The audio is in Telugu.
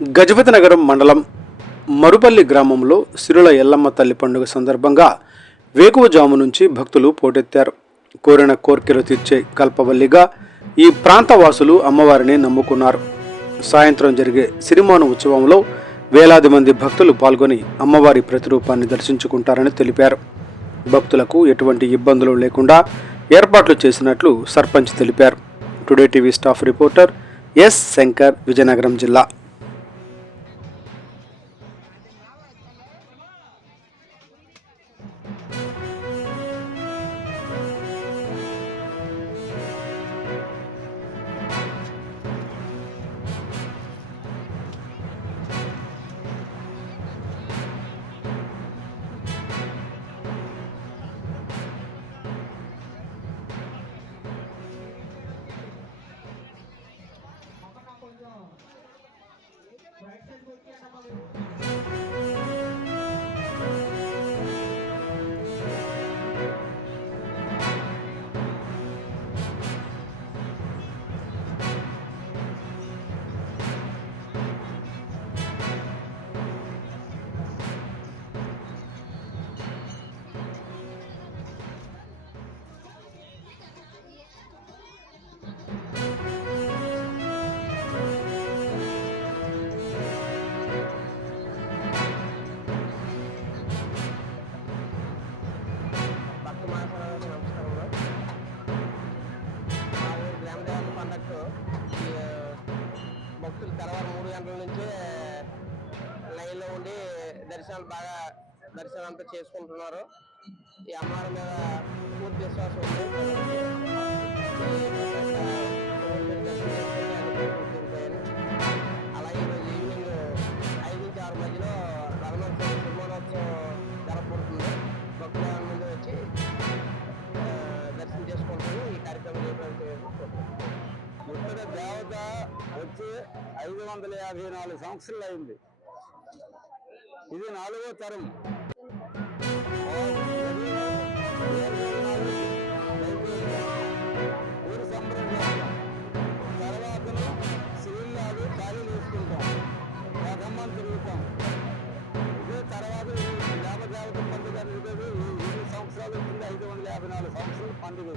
గజపతి నగరం మండలం మరుపల్లి గ్రామంలో సిరుల ఎల్లమ్మ తల్లి పండుగ సందర్భంగా వేకువజాము నుంచి భక్తులు పోటెత్తారు. కోరిన కోర్కెలు తీర్చే కల్పవల్లిగా ఈ ప్రాంత వాసులు అమ్మవారిని నమ్ముకున్నారు. సాయంత్రం జరిగే సిరిమాను ఉత్సవంలో వేలాది మంది భక్తులు పాల్గొని అమ్మవారి ప్రతిరూపాన్ని దర్శించుకుంటారని తెలిపారు. భక్తులకు ఎటువంటి ఇబ్బందులు లేకుండా ఏర్పాట్లు చేసినట్లు సర్పంచ్ తెలిపారు. Today TV staff reporter yes Shankar, Vizianagaram జిల్లా. భక్తులు తెల్లవారు 3 గంటల నుంచే లైన్లో ఉండి దర్శనం అంతా చేసుకుంటున్నారు. ఈ అమ్మవారి మీద పూర్తి విశ్వాసం ఉంది. అలాగే ఈరోజు ఈవినింగ్ 5 నుంచి 6 మధ్యలో సిరిమానోత్సవం జరగబడుతుంది. భక్తుల ముందు వచ్చి దర్శనం చేసుకుంటారు. ఈ కార్యక్రమం ఇక్కడ దేవత వచ్చి 554 సంవత్సరాలు అయింది. ఇది 4వ తరం. ఊరు సంప్రదాయం తర్వాతను సిరిల్లాడు ఖాళీలు వేసుకుంటాం, రథమ్మని తిరుగుతాం. ఇదే తర్వాత దేవత పండుగ 20 సంవత్సరాలు వచ్చింది. 554 సంవత్సరాలు పండుగ.